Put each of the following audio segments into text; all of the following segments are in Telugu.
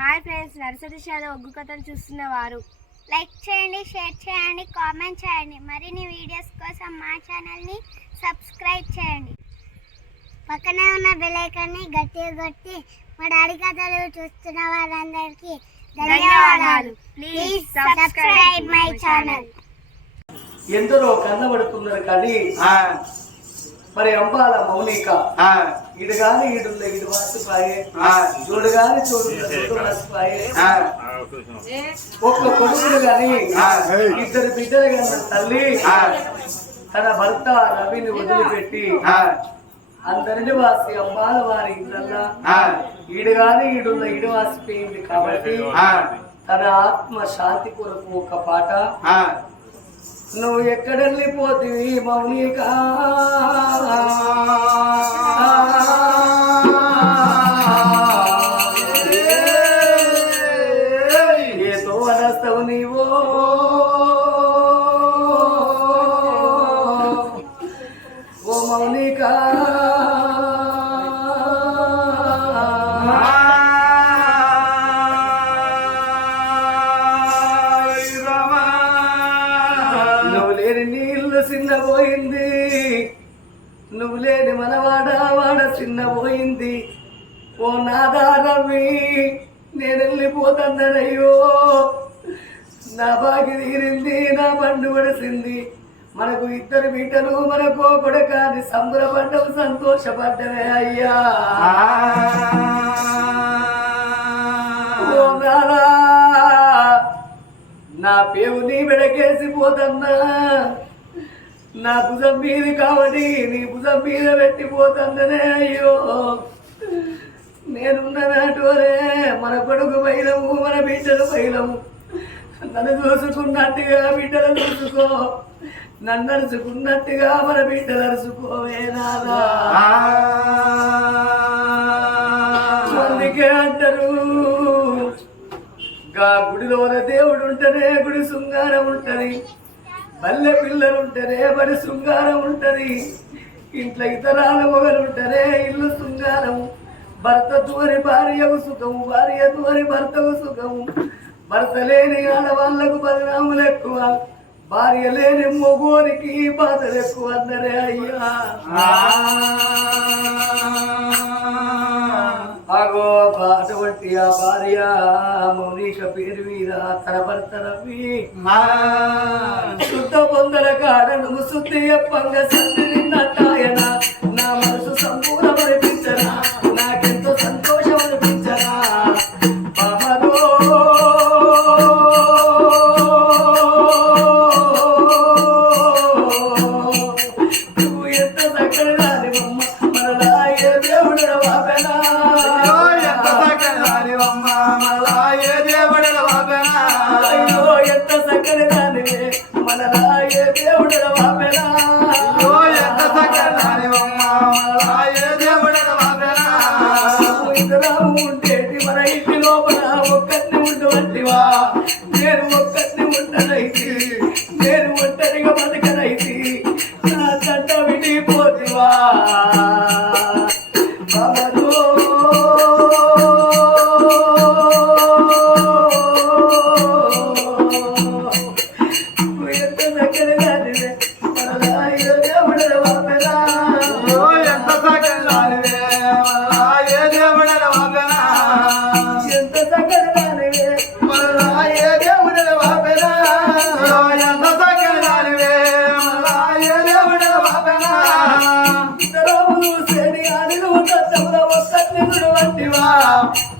హాయ్ ఫ్రెండ్స్, నర్సరీ షాలో ఒగ్గు కథలు చూస్తున్నవారు లైక్ చేయండి, షేర్ చేయండి, కామెంట్ చేయండి. మరిన్ని వీడియోస్ కోసం మా ఛానల్ని సబ్స్క్రైబ్ చేయండి. పక్కనే ఉన్న బెల్ ఐకాన్ని గట్టిగా కొట్టి మా డాడీ కథలు చూస్తున్న వారందరికీ ధన్యవాదాలు. Please subscribe my channel. ఎందరో కన్నబడుతున్నారు కానీ మరి అంబాల మౌనిక ఇడు గాని ఇడున్న ఇడు వాసిపాయే, చూడు గాని చూడు వాసిపాయే. ఒక్క కొడుకులు గాని ఇద్దరు బిడ్డలు కన్న తల్లి తన భర్త రవిని వదిలిపెట్టి అందరిని వాసి అంబాల వారి ఇళ్ళల్లా ఈడు గాని ఈడున్న ఇడు వాసిపోయింది కాబట్టి తన ఆత్మ శాంతి కొరకు ఒక పాట. నువ్వు ఎక్కడెళ్ళిపోతివి మౌనిక, ఏతో అనస్తావు నీవో ఓ మౌనిక. చిన్నపోయింది నువ్వు లేని మనవాడ వాడ చిన్నపోయింది. ఓ నాదారవి నేను వెళ్ళిపోతానయ్యో, నా బాగి తీరింది, నా బండు పడిసింది. మనకు ఇద్దరు బిడ్డలు మనకు కొడకాని సంబరపడ్డవు, సంతోషపడ్డవే అయ్యా. ఓ నాదా నా పేరు నీ మెడకేసిపోతన్నా, నా భుజం మీద కావడి నీ భుజం మీద పెట్టిపోతుందనే అయ్యో. నేనున్ననాటోరే మన కొడుకు పైలము, మన బిడ్డలు పైలము. నన్ను చూసుకున్నట్టుగా బిడ్డలు చూసుకో, నన్ను అరుచుకున్నట్టుగా మన బిడ్డలు అరుచుకోవే నాదా. అందుకే అంటారు గా గుడిలోన దేవుడు ఉంటేనే గుడి శృంగారం ఉంటది, పల్లె పిల్లలు ఉంటేనే బడి శృంగారం ఉంటది, ఇంట్లో ఇతరాలు మొగలు ఉంటేనే ఇల్లు శృంగారము. భర్త తోరి భార్యకు సుఖము, భార్య తోరి భర్తకు సుఖము. భర్త లేని ఆడవాళ్లకు బదనాములు ఎక్కువ, భార్య లేని మొగోరికి బాధలు ఎక్కువ అన్నరే అయ్యా. ఆగో అటువంటి ఆ భార్య మౌనిక పేరు మీద తన భర్త రవి శుద్ధ పొందల కాడ నువ్వు శుద్ధి చెప్పంగ సత్తి నిన్నట్టాయన. నా మనసు సంపూర్ణ అనిపించరా, నాకెంతో సంతోషం అనిపించరా. బామలో నువ్వు ఎంత చక్కని రానివమ్మ, మనలా ఏ దేవుడు వాపెనా. అయ్యో ఎంత చక్కని దానివే, మనలా ఏ దేవుడు వాపెనా. ఇద్దరాము ఉండేటి మన ఇంటి లోపల ఒక్కరిని ఉండవంటివా, నేను ఒక్కరిని ఉండనైతి, నేను ఒంటరిగా బతకనైతి, నా తంట విడిపోతివా.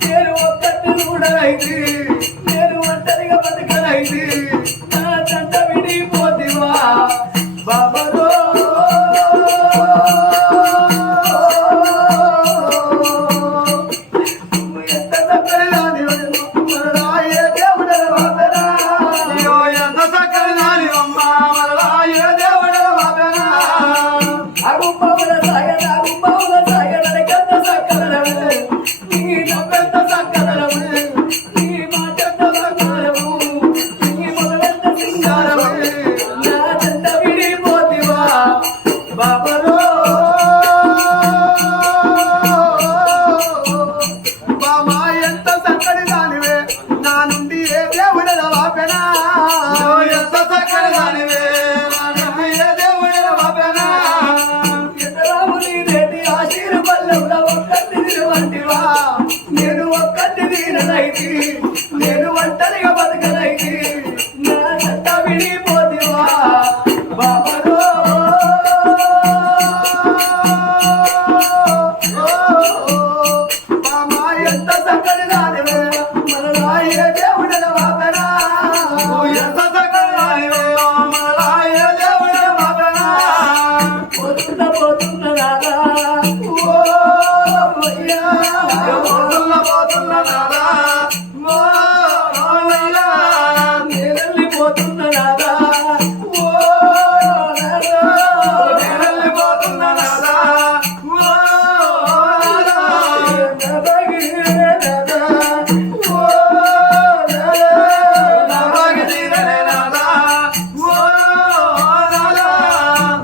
నేను ఒక్కటి చూడనైతి, నేను ఒంటరిగా బతకనైతి, నా తంట విడిపోతివా. బాబలో ఎంత చక్కని గట్టి తీరనైతి నేను ఒంటరిగా బతకనైతి నా చట్ట విడిపోతివా బాబరో మామా ఎంత సంగతి రానివే మన రాయే దేవుడల బాబరా ఎంత సంగతి రానివే మన రాయే దేవుడల బాబరా పోతున్న నాదా ఓ అయ్యా పోతున్న నాదా ఓ అయ్యా నేనెళ్ళిపోతున్న నాదా ఓ నాదా నేనెళ్ళిపోతున్న నాదా ఓ నాదా నాదా ఓ నాదా నాదా నాదా ఓ నాదా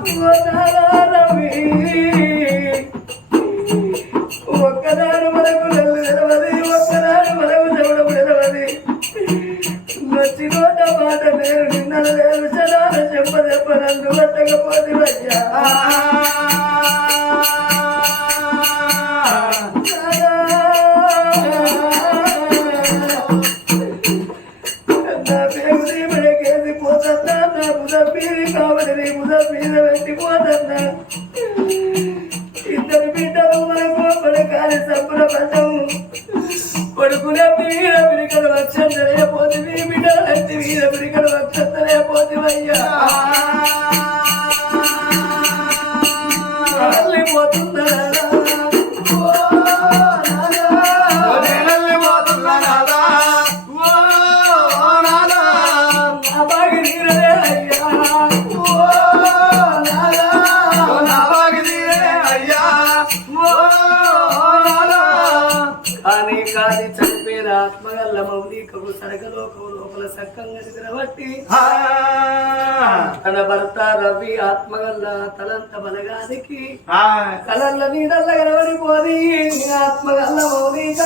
ఓ నాదా ఒక్కదారు మనకు తెలియదు ఒక్కదారు మనకు చెవడం తెలియదు నచ్చినోట మాట నేను నిన్నలు లేదు చదాన చెప్పదెప్పనందు పట్టకపోతే వయ్యా నా పేరు మనకేసి పోతన్నా నా ముదపీరి కావలని ముదపీర పెట్టిపోతన్నా ఇద్దరు బిడ్డలు మనకు పడకాలి సంబర పడ్డం కొడుకునే వీర పిరికలు వచ్చందరే పోతి బిడ్డలు అట్టి వీర పిరికలు వచ్చందరే పోతివయ్యా వెళ్ళిపోతున్నారా కానీ కాని చనిపోయిన ఆత్మగల్ల మౌలికము సరగలోకము లోపల సక్కంగా నిద్రబట్టి తన భర్త రవి ఆత్మగల్ల తలంత బలగానికి కలల్ల నీడల్ల కనబడిపోది ఆత్మగల్ల మౌలిక